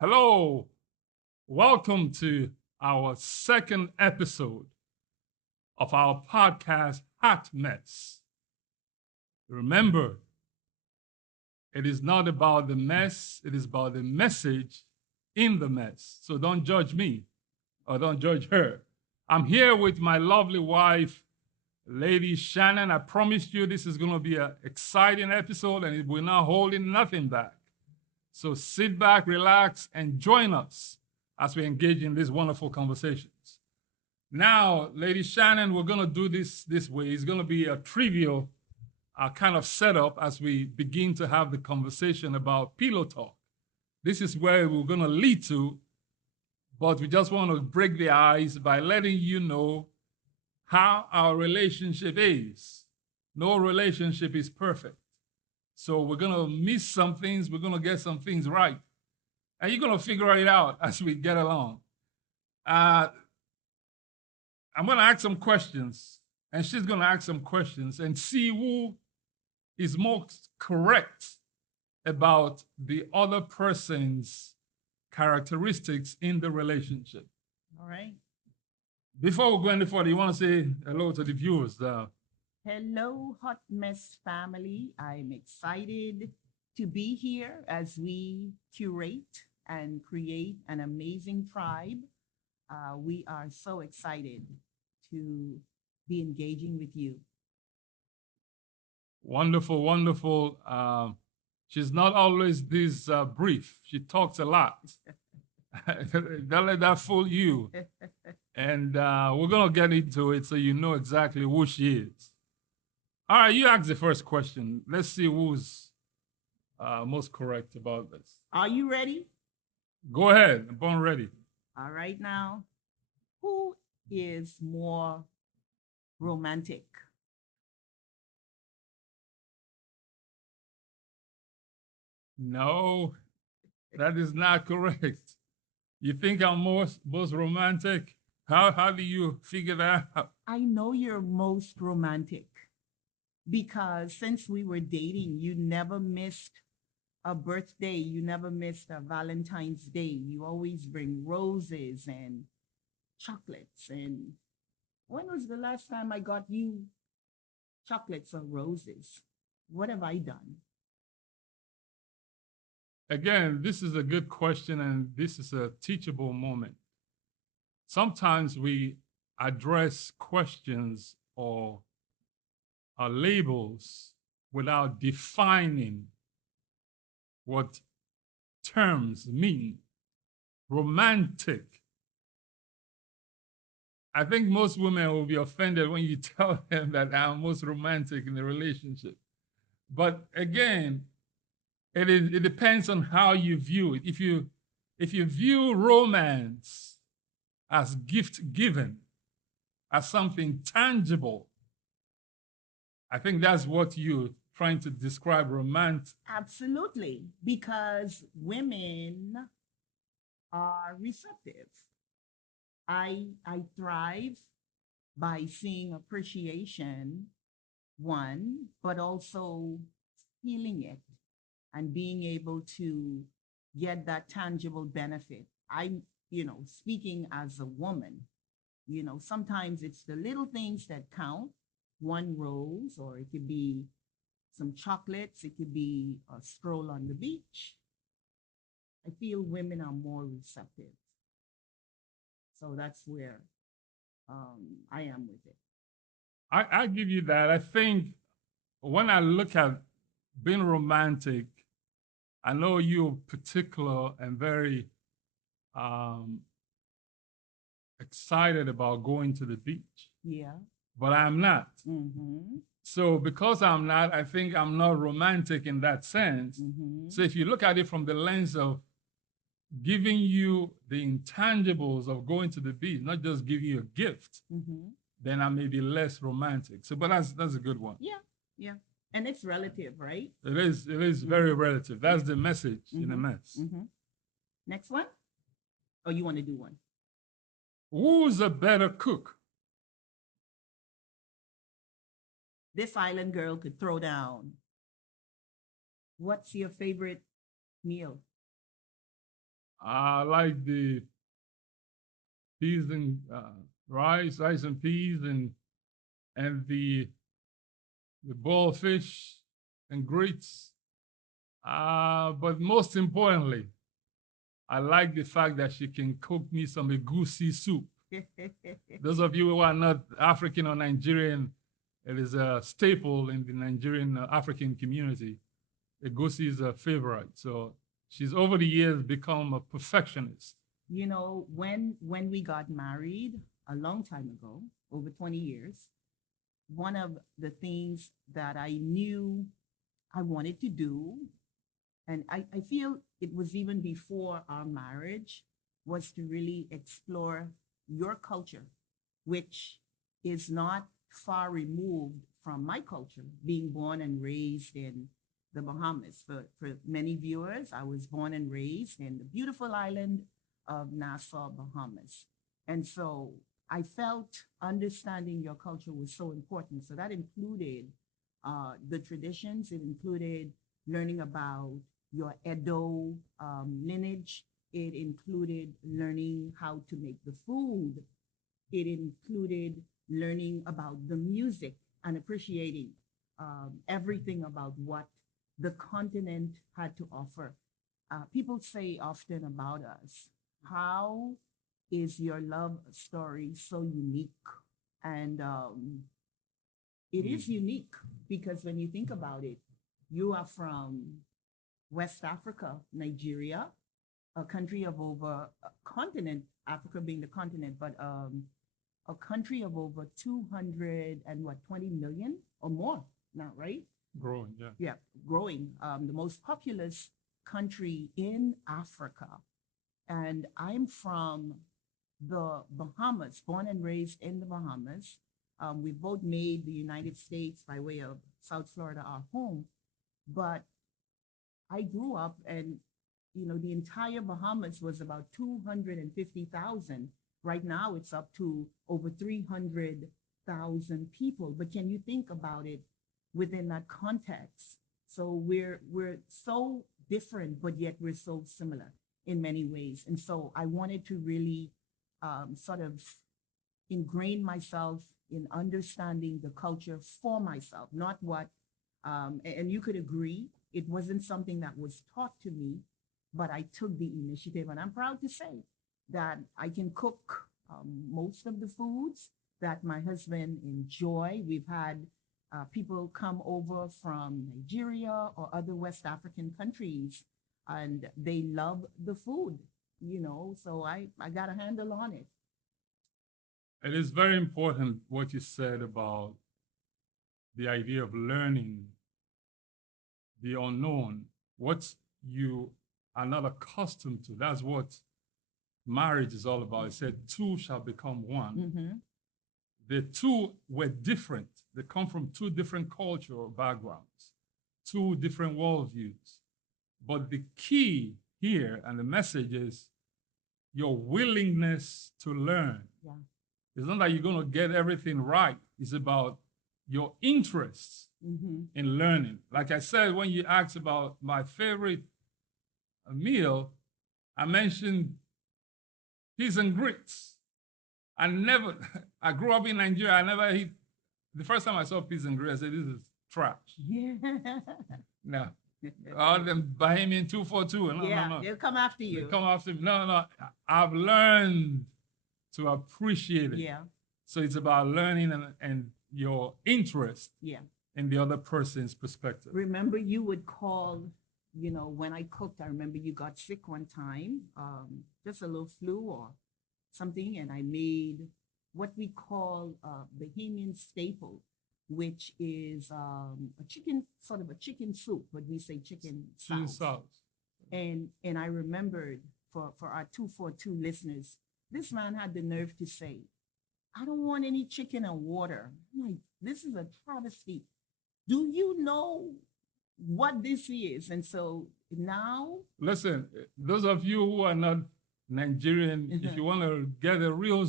Hello, welcome to our second episode of our podcast, Hotmess. Remember, it is not about the mess, it is about the message in the mess. So don't judge me or don't judge her. I'm here with my lovely wife, Lady Shannon. I promised you this is going to be an exciting episode and we're not holding nothing back. So sit back, relax, and join us as we engage in these wonderful conversations. Now, Lady Shannon, we're going to do this way. It's going to be a trivial kind of setup as we begin to have the conversation about pillow talk. This is where we're going to lead to, but we just want to break the ice by letting you know how our relationship is. No relationship is perfect. So we're going to miss some things, we're going to get some things right. And you're going to figure it out as we get along. Uh, I'm going to ask some questions, and she's going to ask some questions and see who is most correct about the other person's characteristics in the relationship. All right. Before we go any further, you want to say hello to the viewers? Hello, Hot Mess family. I'm excited to be here as we curate and create an amazing tribe. We are so excited to be engaging with you. Wonderful, wonderful. She's not always this brief. She talks a lot. Don't let that fool you. And we're going to get into it so you know exactly who she is. All right, you ask the first question. Let's see who's most correct about this. Are you ready? Go ahead. I'm born ready. All right, now. Who is more romantic? No, that is not correct. You think I'm most romantic? How do you figure that out? I know you're most romantic because since we were dating, you never missed a birthday, you never missed a Valentine's Day. You always bring roses and chocolates. And when was the last time I got you chocolates or roses? What have I done? Again, this is a good question and this is a teachable moment. Sometimes we address questions or labels without defining what terms mean. Romantic. I think most women will be offended when you tell them that I'm most romantic in the relationship. But again, it depends on how you view it. If you view romance as gift given, as something tangible, I think that's what you're trying to describe romance. Absolutely, because women are receptive. I thrive by seeing appreciation, one, but also feeling it and being able to get that tangible benefit. Speaking as a woman, sometimes it's the little things that count. One rose, or it could be some chocolates, it could be a stroll on the beach. I feel women are more receptive. So that's where I am with it. I give you that. I think when I look at being romantic, I know you're particular and very um, excited about going to the beach, Yeah. but I'm not. Mm-hmm. So because I'm not, I think I'm not romantic in that sense. Mm-hmm. So if you look at it from the lens of giving you the intangibles of going to the beach, not just giving you a gift, Mm-hmm. then I may be less romantic. So, but that's a good one. Yeah. Yeah. And it's relative, right? It is very relative. That's the message in a Mm-hmm. mess. Mm-hmm. Next one? Oh, you want to do one? Who's a better cook? This island girl could throw down. What's your favorite meal? I like the peas and rice and peas, and the boiled fish and grits. But most importantly, I like the fact that she can cook me some egusi soup. Those of you who are not African or Nigerian, it is a staple in the Nigerian African community. Egusi is a favorite. So she's over the years become a perfectionist. You know, when we got married a long time ago, over 20 years, one of the things that I knew I wanted to do, and I feel it was even before our marriage, was to really explore your culture, which is not far removed from my culture, being born and raised in the Bahamas. For many viewers, I was born and raised in the beautiful island of Nassau, Bahamas. And so I felt understanding your culture was so important. So that included the traditions, it included learning about your Edo lineage, it included learning how to make the food, it included learning about the music and appreciating everything about what the continent had to offer. People say often about us, how is your love story so unique? And it is unique because when you think about it, you are from West Africa, Nigeria, a country of over a continent, Africa being the continent, but a country of over 200 and what, 20 million or more now, right? Growing, yeah. Yeah, growing. The most populous country in Africa. And I'm from the Bahamas, born and raised in the Bahamas. We both made the United States by way of South Florida our home, but I grew up and the entire Bahamas was about 250,000. Right now it's up to over 300,000 people. But can you think about it within that context? So we're so different, but yet we're so similar in many ways. And so I wanted to really sort of ingrain myself in understanding the culture for myself, not what, and you could agree, it wasn't something that was taught to me, but I took the initiative. And I'm proud to say that I can cook most of the foods that my husband enjoy. We've had people come over from Nigeria or other West African countries, and they love the food, so I got a handle on it. It is very important what you said about the idea of learning the unknown, what you are not accustomed to. That's what marriage is all about. It said, two shall become one. Mm-hmm. The two were different. They come from two different cultural backgrounds, two different worldviews. But the key here and the message is your willingness to learn. Yeah. It's not that you're going to get everything right. It's about your interest in learning. Like I said, when you asked about my favorite meal, I mentioned peas and grits. I grew up in Nigeria. I never eat. The first time I saw peas and grits, I said, this is trash. Yeah. No. All them Bahamian 242. No, yeah, no, no. they'll come after you. They come after me. No, no. I've learned to appreciate it. Yeah. So it's about learning and your interest in the other person's perspective. Remember, you would call, when I cooked, I remember you got sick one time, just a little flu or something, and I made what we call Bahamian staple, which is a chicken, sort of a chicken soup, but we say chicken sauce. And I remembered for our 242 listeners, this man had the nerve to say, I don't want any chicken and water. I'm like, this is a travesty. Do you know what this is? And so now. Listen, those of you who are not Nigerian, if you want to get a real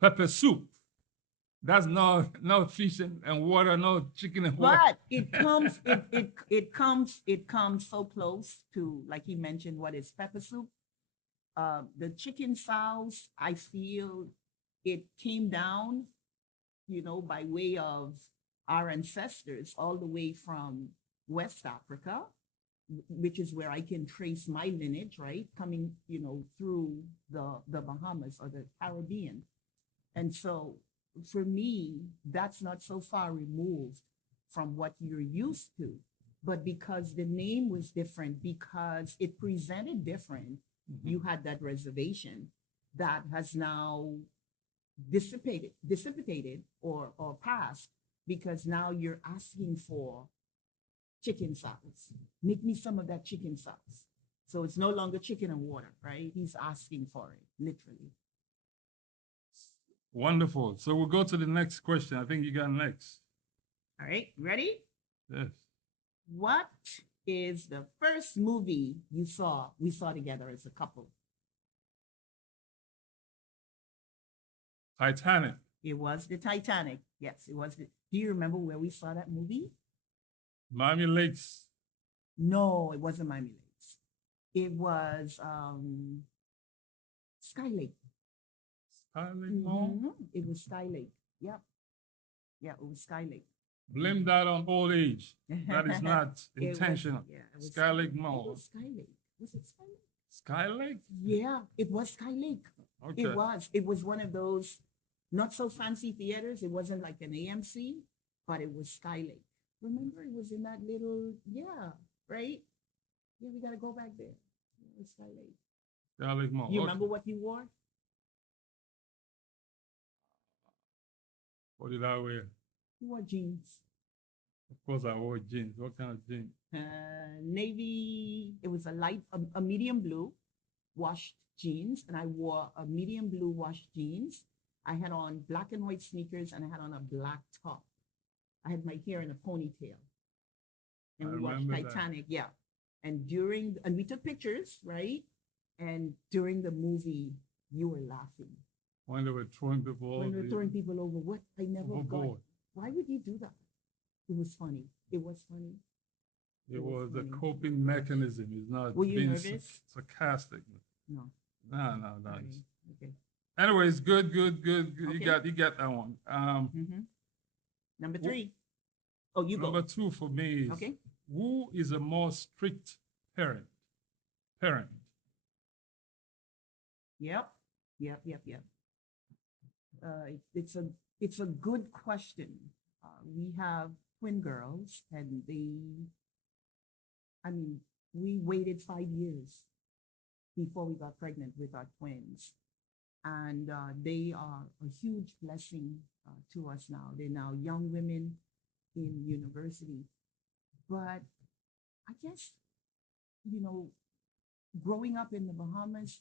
pepper soup, that's no fish and water, no chicken and water. But it comes, it comes so close to, like he mentioned, what is pepper soup. The chicken sauce, I feel it came down, by way of our ancestors all the way from West Africa, which is where I can trace my lineage, right? Coming, through the Bahamas or the Caribbean. And so for me, that's not so far removed from what you're used to. But because the name was different, because it presented different, Mhm. you had that reservation that has now dissipated or passed because now you're asking for chicken sauce. Make me some of that chicken sauce. So it's no longer chicken and water, right? He's asking for it, literally. Wonderful. So we'll go to the next question. I think you got next. All right, ready? Yes. What is the first movie we saw together as a couple? Titanic. It was the Titanic. Yes, it was. Do you remember where we saw that movie? Miami Lakes. No, it wasn't Miami Lakes. It was Sky Lake. Sky Lake Mall. It was Sky Lake. Yep. Yeah, it was Sky Lake. Blame that on old age. That is not It was, intentional. yeah, it was Sky Lake It Mall. was Sky Lake. Was it Sky Lake? Sky Lake? Yeah, it was Sky Lake. Okay. It was. It was one of those not so fancy theaters. It wasn't like an AMC, but it was Sky Lake. Remember, it was in that little, yeah, right? Yeah, we got to go back there. It was Sky Lake. Sky Lake Mall. You Okay. remember what you wore? What did I wear? You wore jeans. Of course, I wore jeans. What kind of jeans? Navy, it was a medium blue washed jeans, and I wore a medium blue washed jeans. I had on black and white sneakers, and I had on a black top. I had my hair in a ponytail, I and we watched remember that. Titanic. Yeah, and we took pictures, right? And during the movie, you were laughing When they were throwing people when over they were throwing people over. What I never got. overboard. Why would you do that? It was funny. It was funny. It was a funny. coping mechanism. It's not Were you being nervous? sarcastic. No. No. Funny. Okay. Anyways, good. Okay. You got that one. Mm-hmm. Number three. Oh, you Number go. two for me is Okay. who is a more strict parent? Parent. Yep. Yep. It's a good question. We have twin girls, and I mean, we waited 5 years before we got pregnant with our twins, and they are a huge blessing to us now. They're now young women in university, but I guess you know, growing up in the Bahamas,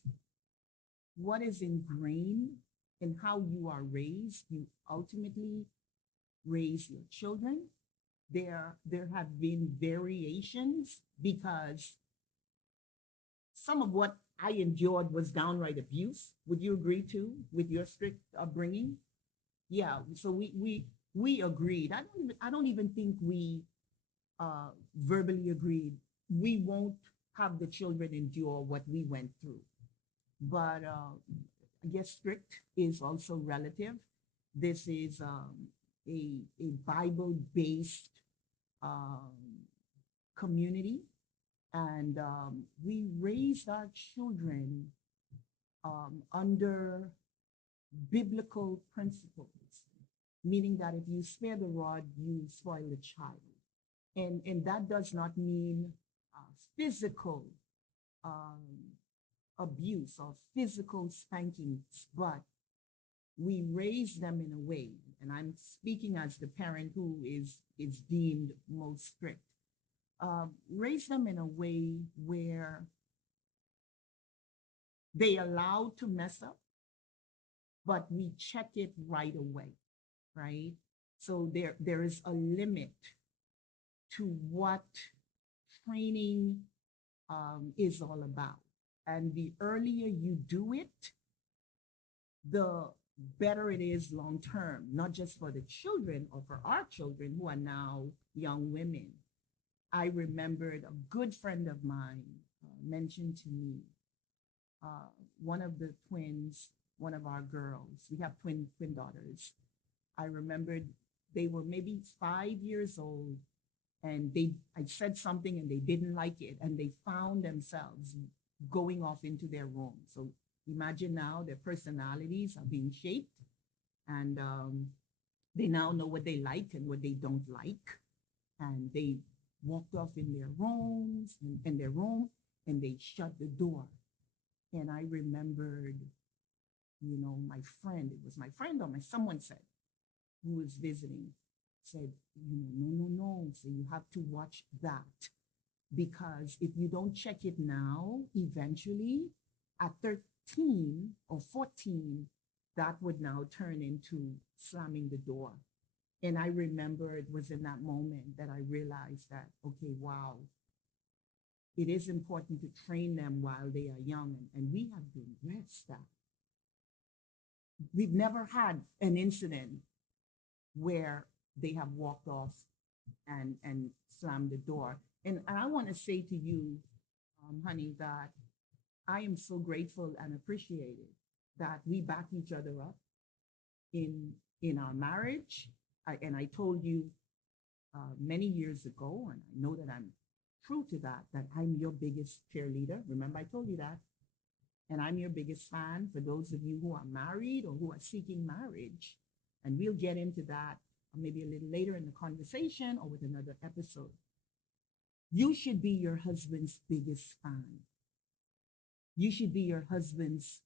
what is ingrained in how you are raised, you ultimately raise your children. There have been variations because some of what I endured was downright abuse. Would you agree too with your strict upbringing? Yeah. So we agreed. I don't even think we verbally agreed. We won't have the children endure what we went through. But I guess strict is also relative. This is a Bible based um, community, and we raised our children under biblical principles, meaning that if you spare the rod, you spoil the child. And that does not mean physical um, abuse or physical spankings, but we raise them in a way, and I'm speaking as the parent who is deemed most strict. Raise them in a way where they allow to mess up, but we check it right away, right? So there is a limit to what training is all about, and the earlier you do it, the better it is long term, not just for the children or for our children who are now young women. I remembered a good friend of mine mentioned to me uh, one of the twins, one of our girls, we have twin daughters. I remembered they were maybe 5 years old, and I said something and they didn't like it, and they found themselves going off into their room. So imagine now their personalities are being shaped, and they now know what they like and what they don't like, and they walked off in their rooms, in their room, and they shut the door. And I remembered, my friend, it was my friend or my someone said, who was visiting, said, no, no, no. So you have to watch that, because if you don't check it now, eventually at 13 or 14, that would now turn into slamming the door. And I remember it was in that moment that I realized that, okay, wow, it is important to train them while they are young. And we have been blessed that we've never had an incident where they have walked off and slammed the door. And I want to say to you, honey, that I am so grateful and appreciated that we back each other up in in our marriage. And I told you many years ago, and I know that I'm true to that, that I'm your biggest cheerleader. Remember, I told you that. And I'm your biggest fan for those of you who are married or who are seeking marriage. And we'll get into that maybe a little later in the conversation or with another episode. You should be your husband's biggest fan. You should be your husband's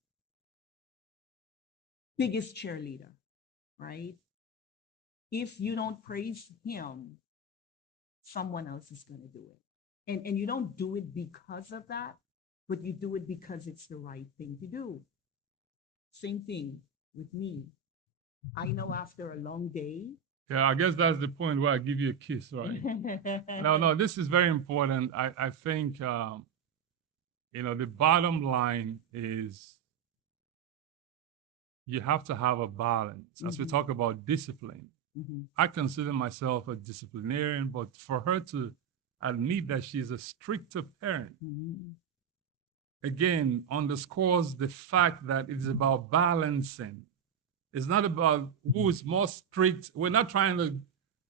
biggest cheerleader, right? If you don't praise him, someone else is going to do it. And you don't do it because of that, but you do it because it's the right thing to do. Same thing with me. I know after a long day. Yeah, I guess that's the point where I give you a kiss, right? No, no, this is very important. I think, the bottom line is you have to have a balance. As we talk about discipline, I consider myself a disciplinarian, but for her to admit that she's a stricter parent, again, underscores the fact that it's about balancing. It's not about who is more strict. We're not trying to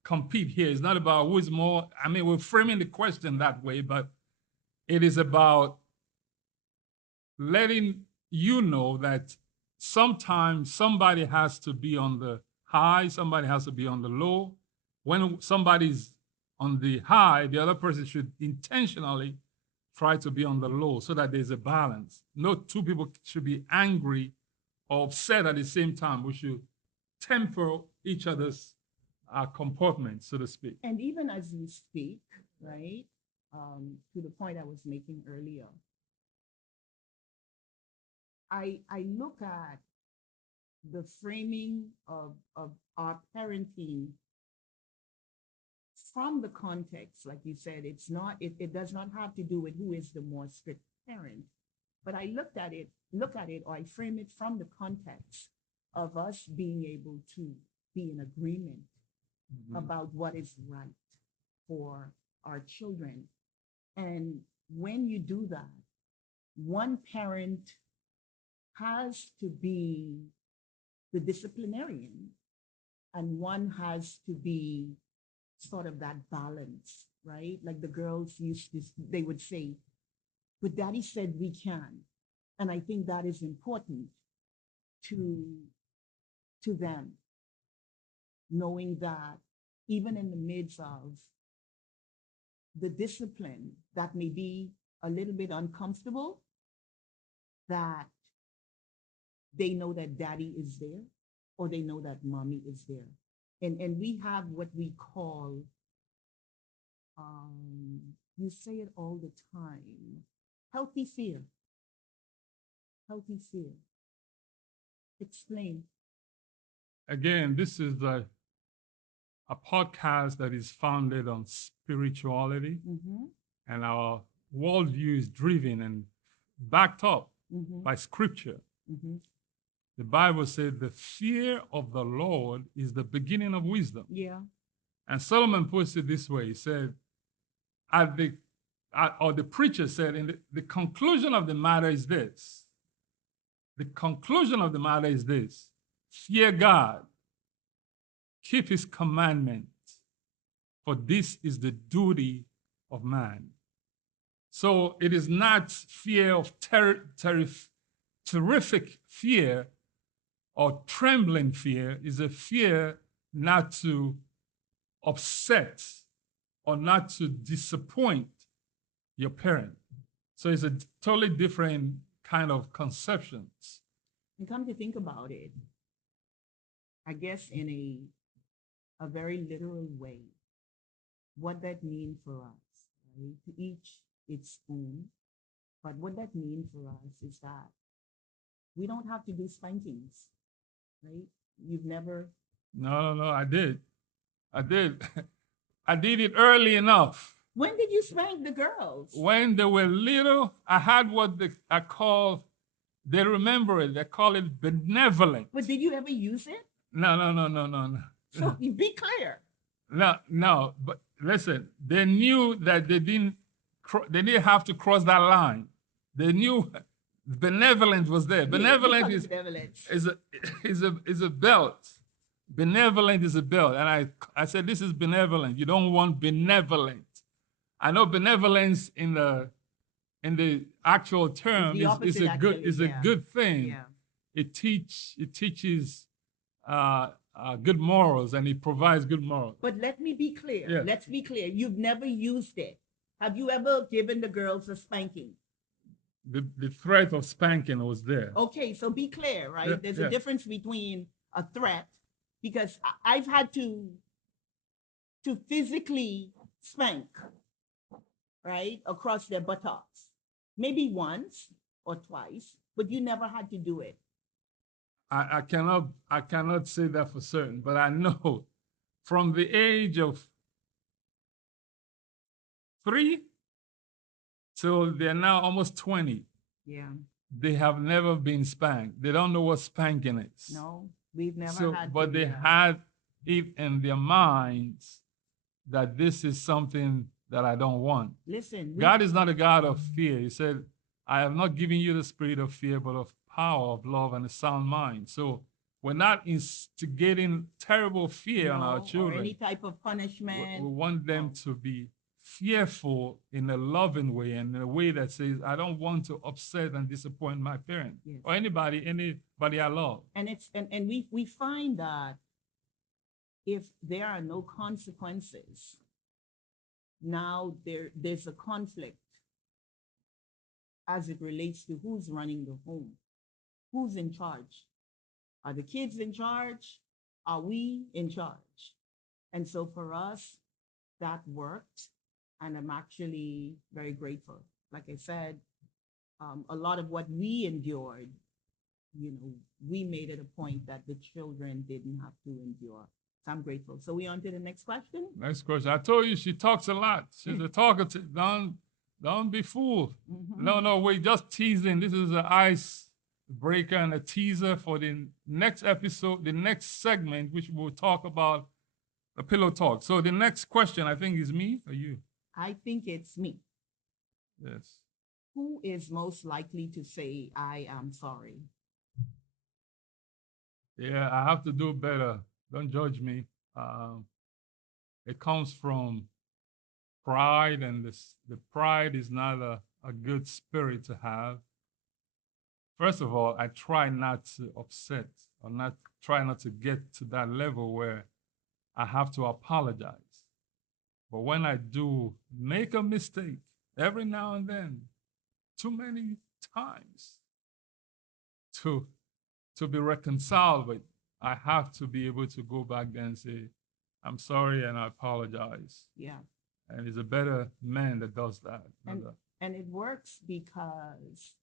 compete here. It's not about who is more, we're framing the question that way, but it is about letting you know that sometimes somebody has to be on the high, somebody has to be on the low. When somebody's on the high, the other person should intentionally try to be on the low so that there's a balance. No two people should be angry or upset at the same time. We should temper each other's comportment, so to speak. And even as you speak, right, to the point I was making earlier, I look at the framing of our parenting from the context, like you said, it does not have to do with who is the more strict parent. But I look at it, or I frame it from the context of us being able to be in agreement about what is right for our children. And when you do that, one parent has to be the disciplinarian, and one has to be sort of that balance, right? Like the girls used to, they would say, but daddy said we can. And I think that is important to them, knowing that even in the midst of the discipline that may be a little bit uncomfortable, that they know that daddy is there, or they know that mommy is there. And we have what we call, you say it all the time, healthy fear. Healthy fear. Explain. Again, this is a podcast that is founded on spirituality, and our worldview is driven and backed up by scripture. The Bible said the fear of the Lord is the beginning of wisdom. Yeah. And Solomon puts it this way. He said, or the preacher said, the conclusion of the matter is this: The conclusion of the matter is this: fear God, keep his commandments, for this is the duty of man. So it is not fear of terrific fear or trembling fear, is a fear not to upset or not to disappoint your parent. So it's a totally different kind of conceptions. And come to think about it, I guess in a very literal way, what that means for us, right? To each its own. But what that means for us is that we don't have to do spankings, right? You've never. No, I did. I did. I did it early enough. When did you spank the girls? When they were little, I had what I call, they remember it, they call it benevolent. But did you ever use it? No. So be clear. No, but listen, they knew that they didn't have to cross that line. They knew benevolence was there. Benevolent is a belt. Benevolent is a belt. And I said, this is benevolent. You don't want benevolent. I know benevolence in the actual term is a good thing. Yeah. It teaches good morals, and it provides good morals. But let me be clear. Yeah. Let's be clear. You've never used it. Have you ever given the girls a spanking? The threat of spanking was there. Okay, so be clear, right? Yeah, There's yeah. a difference between a threat, because I've had to physically spank, right, across their buttocks, maybe once or twice, but you never had to do it. I cannot say that for certain, but I know from the age of 3 till they're now almost 20, Yeah. they have never been spanked. They don't know what spanking is. No, we've never had. But they had it in their minds that this is something that I don't want. Listen, God is not a God of fear. He said, I have not given you the spirit of fear, but of power, of love, and a sound mind. So we're not instigating terrible fear on our children. Or any type of punishment. We want them to be fearful in a loving way, and in a way that says, I don't want to upset and disappoint my parent. Yes. Or anybody I love. And we find that if there are no consequences, now there's a conflict as it relates to who's running the home, who's in charge. Are the kids in charge? Are we in charge? And so for us, that worked, and I'm actually very grateful. Like I said, a lot of what we endured, we made it a point that the children didn't have to endure. So I'm grateful. So we on to the next question. Next question. I told you she talks a lot. She's a talkative. Don't be fooled. Mhm. No, we're just teasing. This is an icebreaker and a teaser for the next episode, the next segment, which we'll talk about a pillow talk. So the next question, I think, is me or you? I think it's me. Yes. Who is most likely to say, I am sorry? Yeah, I have to do better. Don't judge me. It comes from pride, and the pride is not a good spirit to have. First of all, I try not to upset or try not to get to that level where I have to apologize. But when I do make a mistake, every now and then, too many times to be reconciled with, I have to be able to go back there and say, I'm sorry and I apologize. Yeah. And it's a better man that does that. And it works because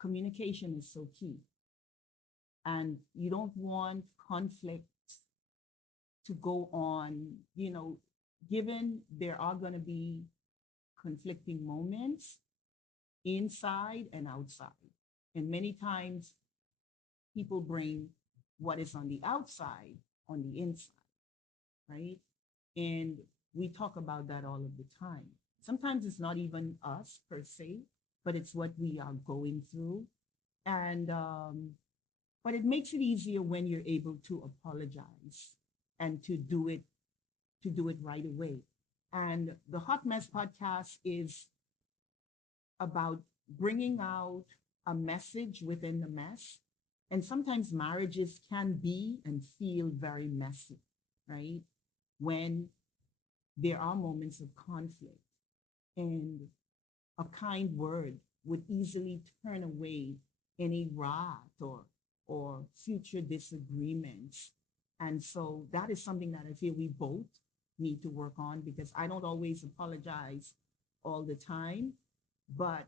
communication is so key. And you don't want conflict to go on, given there are going to be conflicting moments inside and outside. And many times people bring what is on the outside on the inside, right? And we talk about that all of the time. Sometimes it's not even us per se, but it's what we are going through And but it makes it easier when you're able to apologize and to do it right away. And the Hot Mess podcast is about bringing out a message within the mess. And sometimes marriages can be and feel very messy, right? When there are moments of conflict, and a kind word would easily turn away any wrath or future disagreements. And so that is something that I feel we both need to work on, because I don't always apologize all the time, but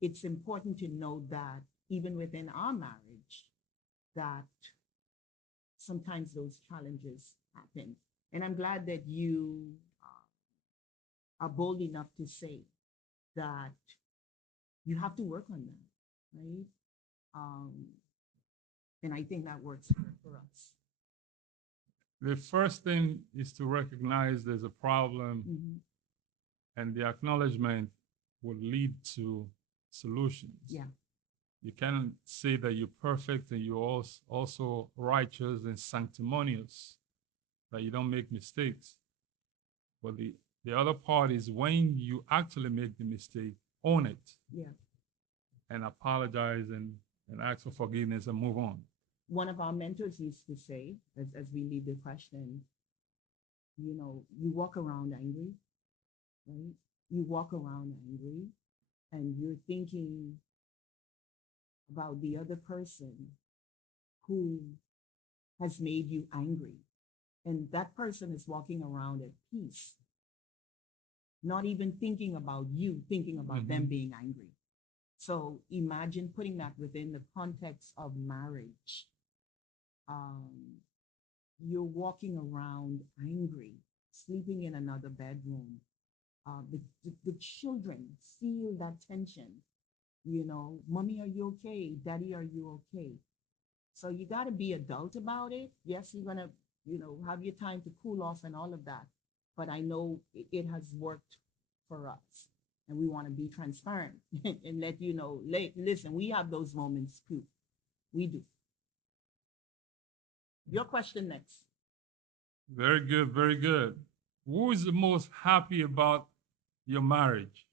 it's important to know that even within our marriage, that sometimes those challenges happen. And I'm glad that you are bold enough to say that you have to work on that, right? Um, and I think that works for us. The first thing is to recognize there's a problem, Mhm. and the acknowledgement will lead to solutions. Yeah, You can't say that you're perfect and you're also righteous and sanctimonious, that you don't make mistakes. But the other part is when you actually make the mistake, own it yeah. and apologize and ask for forgiveness and move on. One of our mentors used to say, as we leave the question, you walk around angry, right? You walk around angry and you're thinking about the other person who has made you angry. And that person is walking around at peace, not even thinking about you, thinking about them Mhm. being angry. So imagine putting that within the context of marriage. Um, you're walking around angry, sleeping in another bedroom. The children feel that tension. Mommy, are you okay? Daddy, are you okay? So you got to be adult about it. Yes, you're going to, have your time to cool off and all of that. But I know it has worked for us. And we want to be transparent and let you know, listen, we have those moments too. We do. Your question next. Very good, very good. Who is the most happy about your marriage?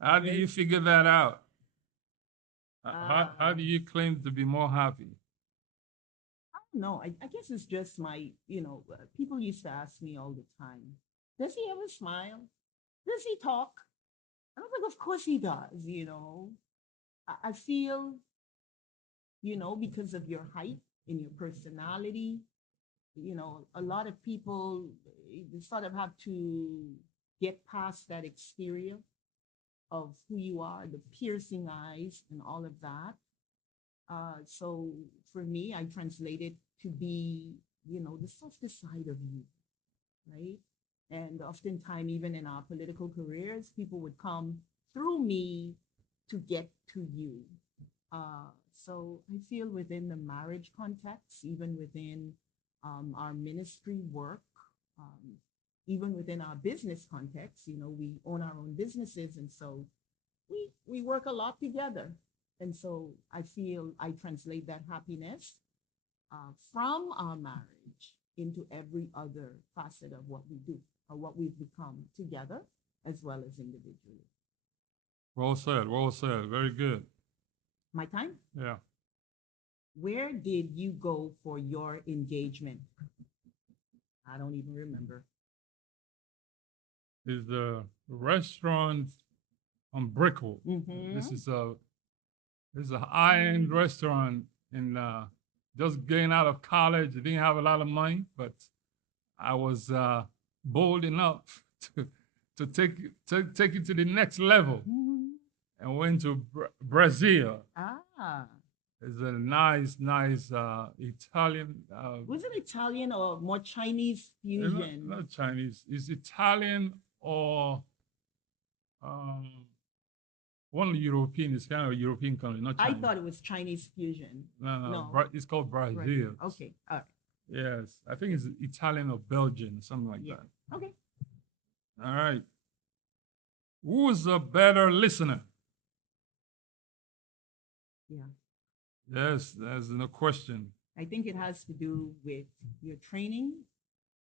How do you figure that out? How Uh, do you claim to be more happy? I don't know. I guess it's just people used to ask me all the time, does he ever smile? Does he talk? And I was like, of course he does, I feel, because of your height and your personality, a lot of people sort of have to get past that exterior of who you are, the piercing eyes and all of that. So for me, I translate it to be, the softer side of you, right? And oftentimes, even in our political careers, people would come through me to get to you. So I feel within the marriage context, even within our ministry work, um, even within our business context, we own our own businesses, and so we work a lot together. And so I feel I translate that happiness from our marriage into every other facet of what we do or what we've become together as well as individually. Well said, well said. Very good. My time? Yeah. Where did you go for your engagement? I don't even remember. Is the restaurant on Brickell. Mm-hmm. This is a high-end restaurant in just getting out of college. I didn't have a lot of money, but I was bold enough to take it to the next level Mm-hmm. and went to Brazil. Ah, It's a nice Italian. was it Italian or more Chinese fusion? Not Chinese. It's Italian or um, one European. It's kind of a European country, not I Chinese. thought it was Chinese fusion. No. No, It's called right. Brazil. Okay, all right. Yes, I think it's Italian or Belgian, something like Yeah. that. Okay. All right. Who's a better listener? Yeah. Yes, there's no question. I think it has to do with your training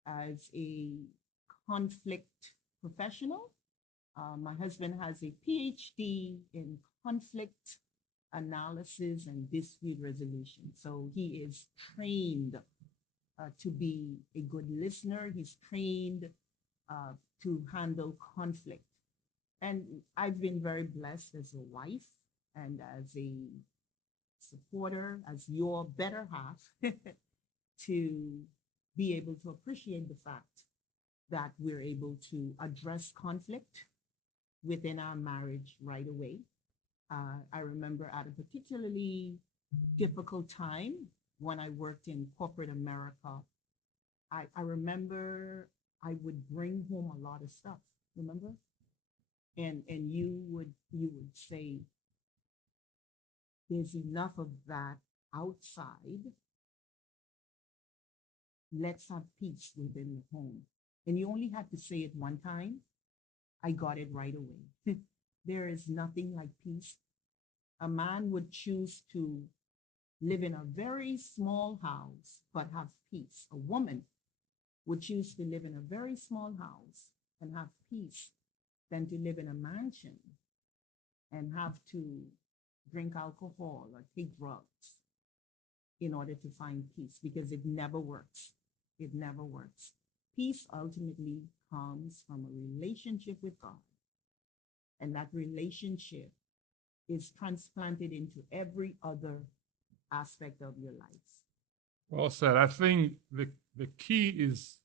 as a conflict professional. My husband has a PhD in conflict analysis and dispute resolution. So he is trained to be a good listener. He's trained uh, to handle conflict. And I've been very blessed as a wife and as a supporter, as your better half, to be able to appreciate the fact that we're able to address conflict within our marriage right away. I remember at a particularly difficult time when I worked in corporate America, I remember I would bring home a lot of stuff, remember? And you would say, there's enough of that outside. Let's have peace within the home. And you only had to say it one time. I got it right away. There is nothing like peace. A man would choose to live in a very small house but have peace. A woman would choose to live in a very small house and have peace than to live in a mansion and have to drink alcohol or take drugs in order to find peace because it never works. It never works. Peace ultimately comes from a relationship with God, and that relationship is transplanted into every other aspect of your life. Well said. I think the key is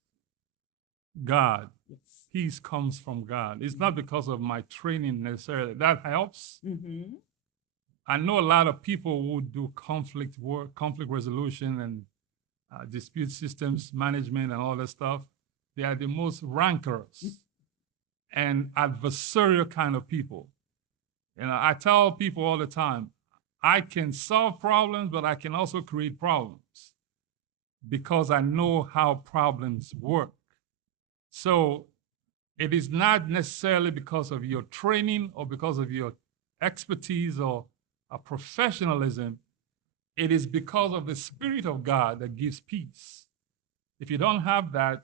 God. Yes. Peace comes from God. It's not because of my training necessarily. That helps. Mm-hmm. I know a lot of people who do conflict work, conflict resolution, and dispute systems management and all that stuff. They are the most rancorous and adversarial kind of people. And I tell people all the time, I can solve problems, but I can also create problems because I know how problems work. So it is not necessarily because of your training or because of your expertise or a professionalism. It is because of the Spirit of God that gives peace. If you don't have that,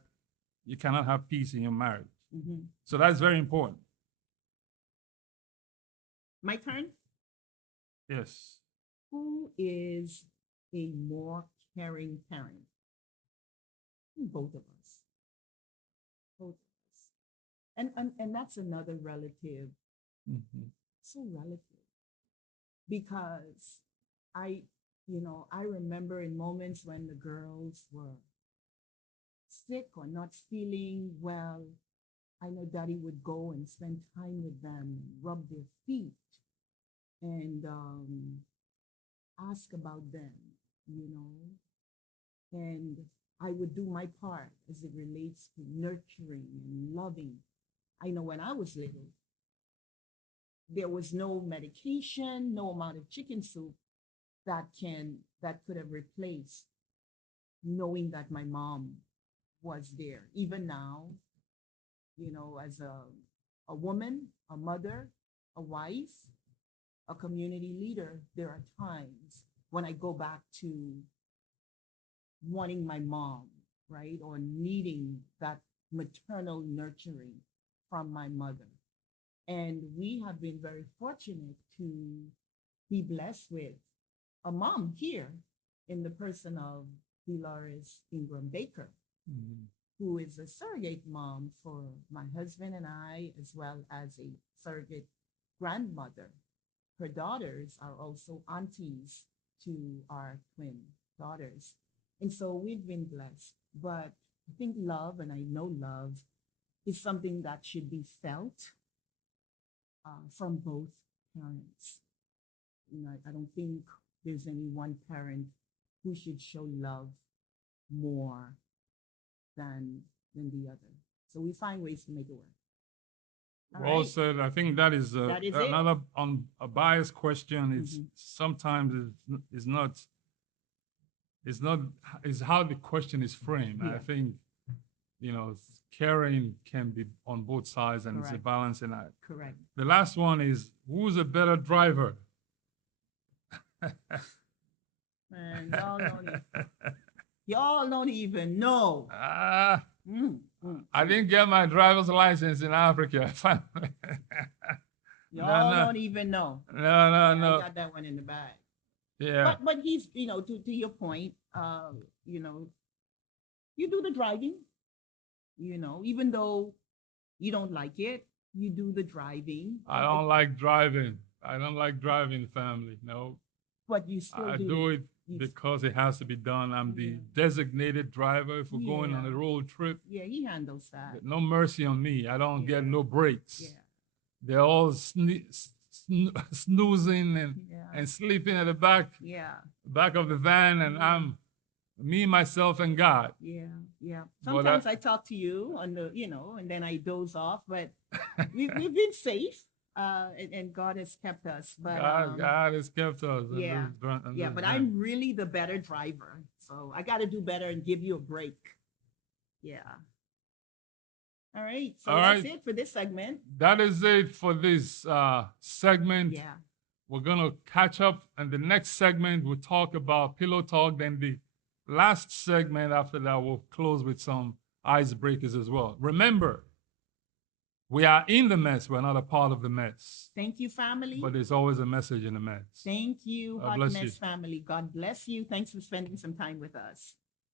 you cannot have peace in your marriage. Mm-hmm. So that's very important. My turn. Yes. Who is a more caring parent? Both of us. Both of us. And that's another relative. Mm-hmm. So relative because I, I remember in moments when the girls were sick or not feeling well, I know daddy would go and spend time with them, rub their feet, and ask about them, you know, and I would do my part as it relates to nurturing and loving. I know when I was little, there was no medication, no amount of chicken soup that could have replaced knowing that my mom was there. Even now, as a woman, a mother, a wife, a community leader, there are times when I go back to wanting my mom, right? Or needing that maternal nurturing from my mother. And we have been very fortunate to be blessed with a mom here in the person of Dolores Ingram Baker, Mm-hmm. who is a surrogate mom for my husband and I, as well as a surrogate grandmother. Her daughters are also aunties to our twin daughters. And so we've been blessed. But I think love, and I know love, is something that should be felt from both parents. I don't think there's any one parent who should show love more than the other. So we find ways to make it work. All Well right. said. I think that is That is it. another on a biased question. It's Mhm. sometimes it's not it's not it's how the question is framed. I Yeah. think you know caring can be on both sides, and it's a Correct. balancing act. Correct. The last one is, who's a better driver? Man, y'all don't even know. Ah, Mm, mm, I mm. didn't get my driver's license in Africa. No, Y'all no, don't even know. no, Yeah, I no. got that one in the bag. Yeah, But he's, to your point, you know, you do the driving, even though you don't like it, you do the driving, I don't like driving. I don't like driving, family. No, but you still I do do it you, because it has to be done. I'm the yeah, designated driver if we're going on yeah, a road trip. yeah, he handles that. No mercy on me. I don't get Yeah, no breaks. yeah, They're all snoozing yeah, and sleeping at the yeah, back of the van, and yeah. I'm me, myself, and God. Yeah, yeah. But Sometimes I talk to you on and then I doze off, but we've been safe, and God has kept us. But God has kept us. yeah, On yeah. this But van. I'm really the better driver, so I got to do better and give you a break. Yeah. All right. So All that's right, it for this segment. that is it for this segment. Yeah. We're gonna catch up, and the next segment we'll talk about pillow talk. Then the last segment after that we'll close with some icebreakers as well. Remember, we are in the mess. We're not a part of the mess, Thank you, family. but there's always a message in the mess. Thank you, God Hot bless you. Mess family. God bless you. Thanks for spending some time with us.